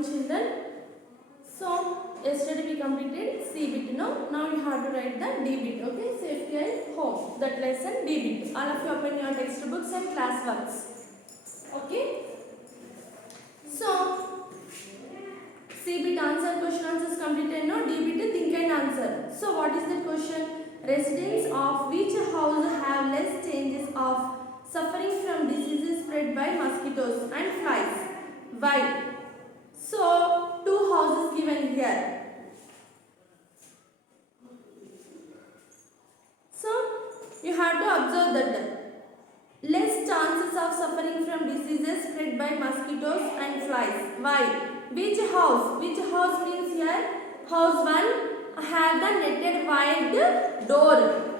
morning children. So yesterday we completed C bit. Now you have to write the D bit. Okay, safety and home. That lesson D bit. All of you open your textbooks and class works. Okay. So C bit answer, question answers completed. No, D bit think and answer. So what is the question? Residents of which house have less chances of suffering from diseases spread by mosquitoes and flies? Why? So two houses given here. So you have to observe that less chances of suffering from diseases spread by mosquitoes and flies. Why? Which house? Which house means here? House 1 have the netted wide door.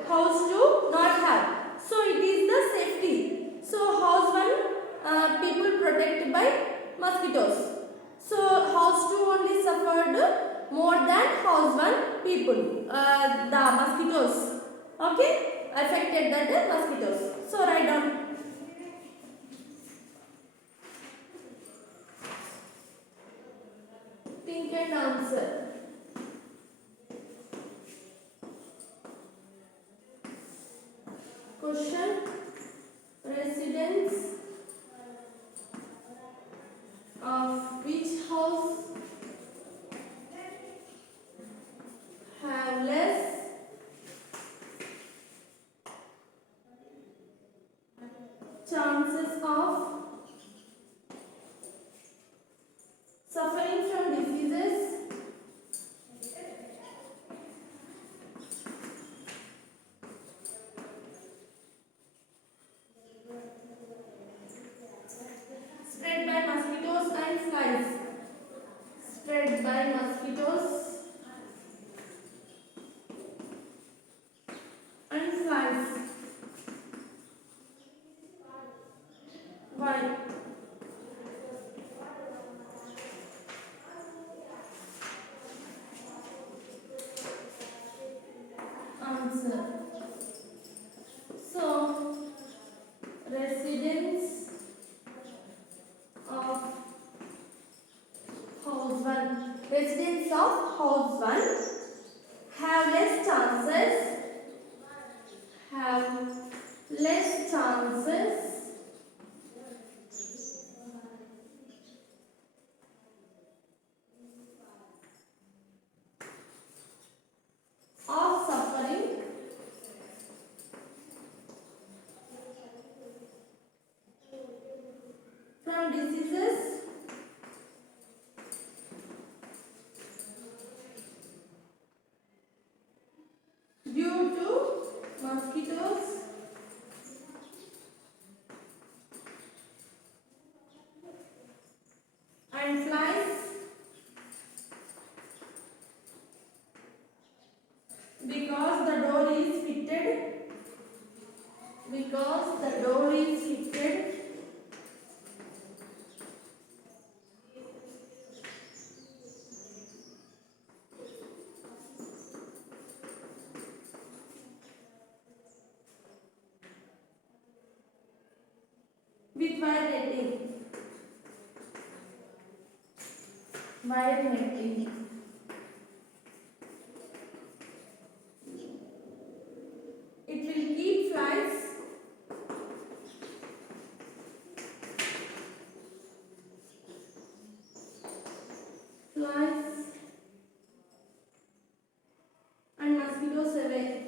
House 2 not have. So it is the safety. So house 1 people protected by mosquitoes. So house 2 only suffered more than house 1 people. The mosquitoes. Okay? Affected the mosquitoes. So write down. Think and answer. Question. Residents of which house have less chances of suffering from diseases spread by mosquitoes and flies. Spread by mosquitoes and flies. Why? Answer. So, residents of house 1. Residents of house 1 have less chances. Have less chances of suffering from diseases due to mosquitoes and flies because the door is fitted with wire netting. Wire netting. It will keep flies and mosquitoes away.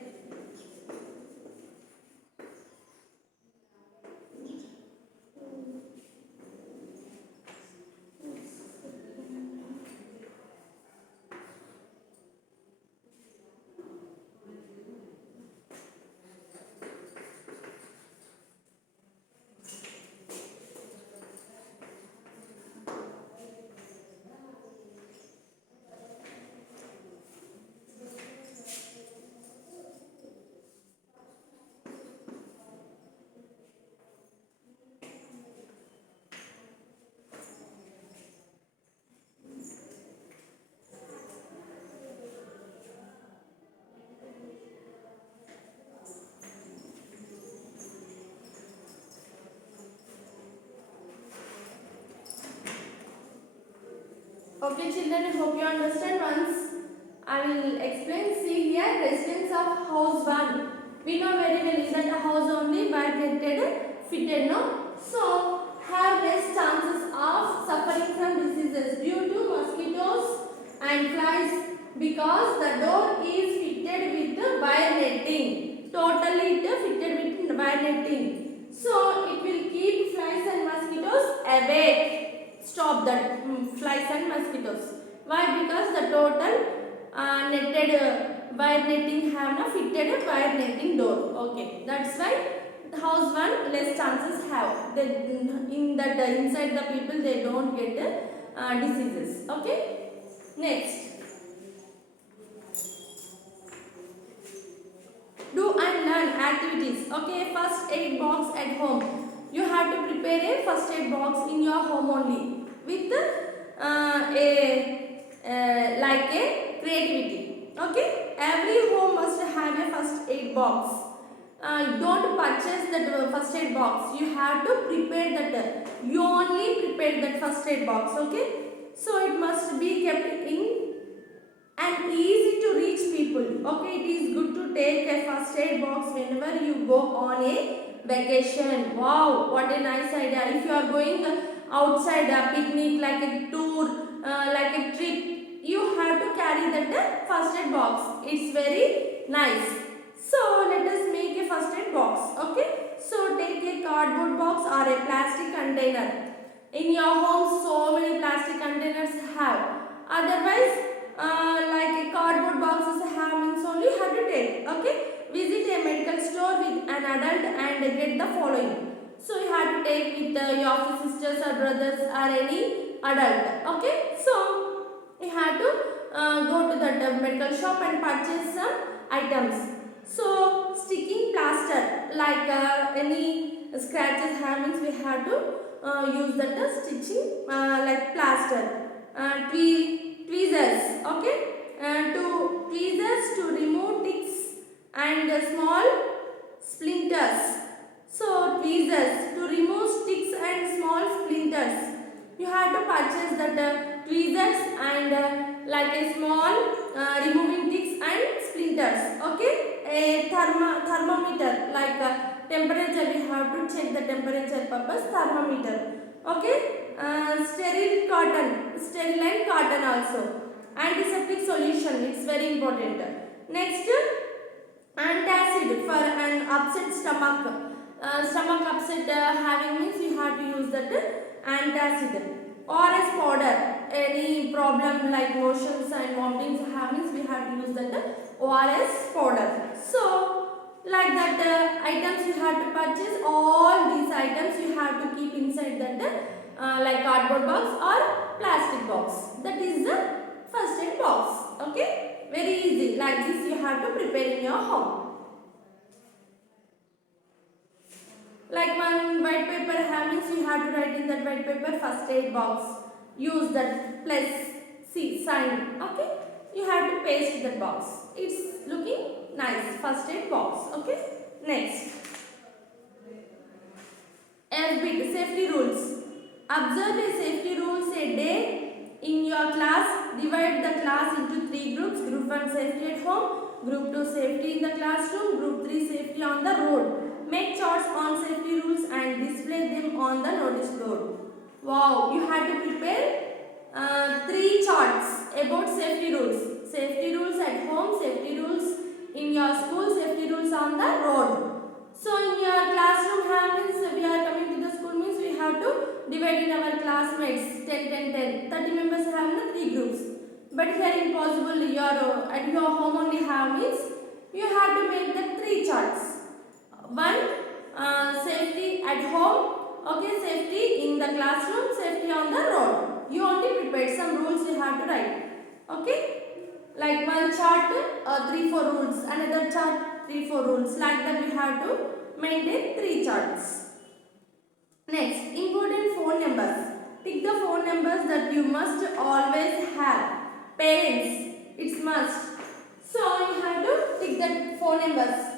Okay, children, I hope you understand. Once I will explain. See here, residence of house 1. We know very well that a house only but fitted, no? So, have less chances of suffering from diseases due to mosquitoes and flies because the door is fitted with wire netting. Totally fitted with wire netting. So, it will keep flies and mosquitoes away. Stop that flies and mosquitoes. Why? Because the total netted wire netting have a fitted wire netting door. Okay, that's why the house 1 less chances have. They, in that inside the people they don't get diseases. Okay. Next, do and learn activities. Okay, first aid box at home. You have to prepare a first aid box in your home only with like a creativity. Okay, every home must have a first aid box. Don't purchase that first aid box. You have to prepare that. You only prepare that first aid box. Okay, so it must be kept in and easy to reach people. Okay, it is good to take a first aid box whenever you go on a vacation. Wow, what a nice idea. If you are going outside a picnic, like a tour, like a trip, you have to carry that first aid box. It's very nice. So let us make a first aid box. Okay, so take a cardboard box or a plastic container. In your home, so many plastic containers have. Otherwise, like a cardboard boxes have means only you have to take. Okay, visit a medical store with an adult and get the following. So you have to take with your sisters or brothers or any adult. Okay, so you have to go to the medical shop and purchase some items. So sticking plaster, like any scratches have means we have to use that stitching like plaster. Tweezers, okay, to tweezers to remove ticks and small splinters. So tweezers to remove sticks and small splinters. You have to purchase that tweezers and like a small removing ticks and splinters. Okay, a thermometer, like temperature. We have to check the temperature purpose. Thermometer. Okay. Sterile cotton also. Antiseptic solution, it's very important. Next, antacid for an upset stomach. Stomach upset having means you have to use that antacid. ORS powder, any problem like motions and vomitings have means we have to use that ORS powder. So, like that items you have to purchase, all these items you have to keep inside that like cardboard box or plastic box. That is the first aid box. Okay, very easy. Like this you have to prepare in your home. Like one white paper means you have to write in that white paper first aid box. Use that plus C sign. Okay, you have to paste that box. It's looking nice. First aid box. Okay. Next, FB safety rules. Observe a safety rules a day in your class. Divide the class into 3 groups. Group 1 safety at home. Group 2 safety in the classroom. Group 3 safety on the road. Make charts on safety rules and display them on the notice board. Wow, you have to prepare 3 charts about safety rules. Safety rules at home, safety rules in your school, safety rules on the road. So in your classroom means we are coming to the school means we have to divide in our classmates 10. 30 members have 3 groups. But here impossible, at your home only have means you have to make the 3 charts. One, safety at home, okay, safety in the classroom, safety on the road. You only prepared some rules you have to write. Okay, like one chart, 3-4 rules, another chart, 3-4 rules. Like that we have to maintain 3 charts. Next, important phone numbers. Tick the phone numbers that you must always have. Parents, it's must. So you have to tick the phone numbers.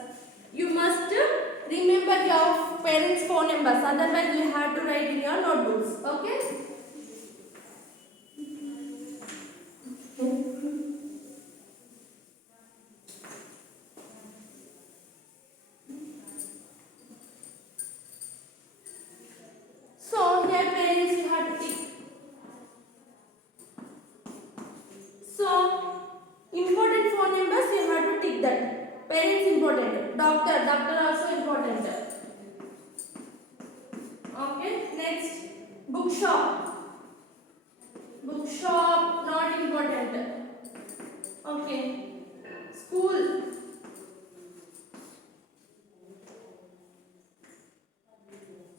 You must remember your parents' phone numbers. Otherwise, you have to write in your notebooks. Okay. Next, bookshop. Bookshop not important. Okay. School.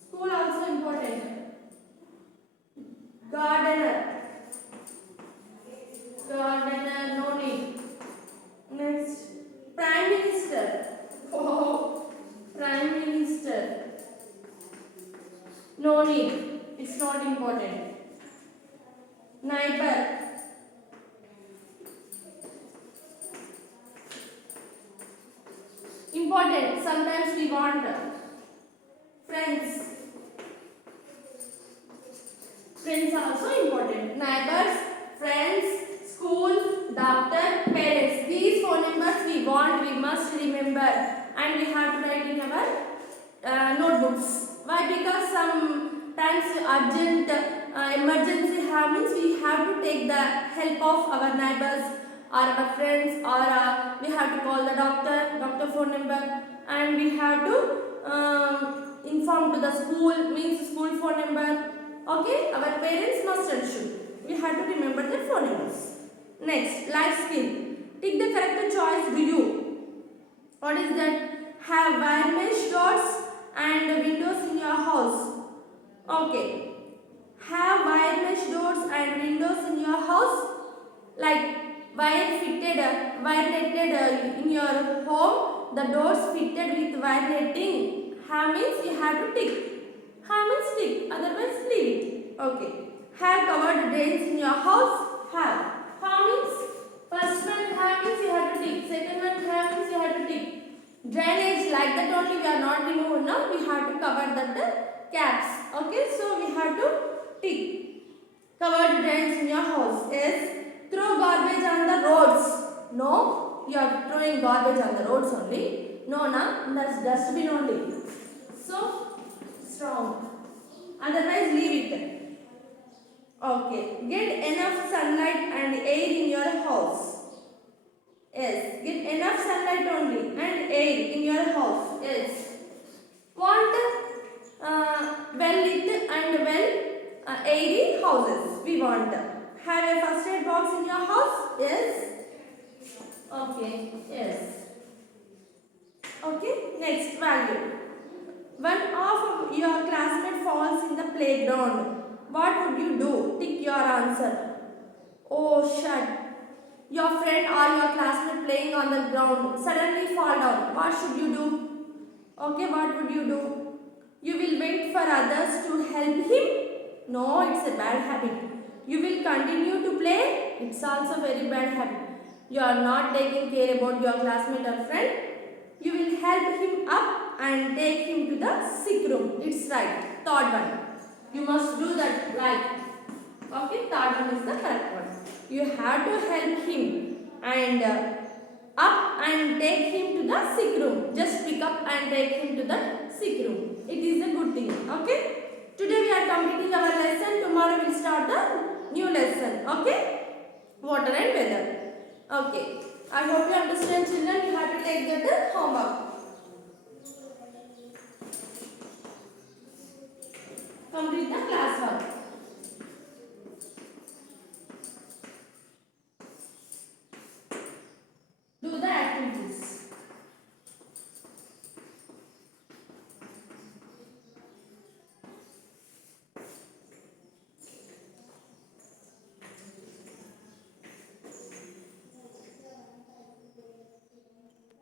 School also important. Gardener. Gardener no need. Next, Prime Minister. Oh, Prime Minister. No need. It's not important. Neighbor. Important. Sometimes we want friends. Friends are also important. Neighbors, friends, school, doctor, parents. These phone numbers we want, we must remember, and we have to write in our notebooks. Why? Because sometimes urgent emergency happens, we have to take the help of our neighbors or our friends, or we have to call the doctor phone number, and we have to inform to the school, means school phone number. Okay, our parents must and should. We have to remember the phone numbers. Next, life skill. Take the correct choice. Do you? What is that? Have wire mesh doors and windows in your house. Okay. Have wire mesh doors and windows in your house. Like wire netted in your home. The doors fitted with wire netting. Have means you have to tick. Have means tick. Otherwise leave it. Okay. Have covered drains in your house. Have. Have means first one have means you have to tick. Second one have means you have to tick. Drainage like that only we are not removed now. We have to cover that caps. Okay. So we have to tick. Covered drains in your house. Yes. Throw garbage on the roads. No. You are throwing garbage on the roads only. No, na. That's dustbin only. So strong. Otherwise leave it. Okay. Get enough sunlight and air in your house. Yes. Get enough sunlight only and air in your house. Yes. Want well lit and well airy houses. We want. Have a first aid box in your house. Yes. Okay. Yes. Okay. Next, value. One of your classmates falls in the playground. What would you do? Tick your answer. Oh, shut. Your friend or your classmate playing on the ground suddenly fall down. What should you do? Okay, what would you do? You will wait for others to help him? No, it's a bad habit. You will continue to play? It's also very bad habit. You are not taking care about your classmate or friend. You will help him up and take him to the sick room. It's right. Third one. You must do that right. Okay, third one is the correct one. You have to help him and up and take him to the sick room. Just pick up and take him to the sick room. It is a good thing. Okay. Today we are completing our lesson. Tomorrow we will start the new lesson. Okay. Water and weather. Okay. I hope you understand, children.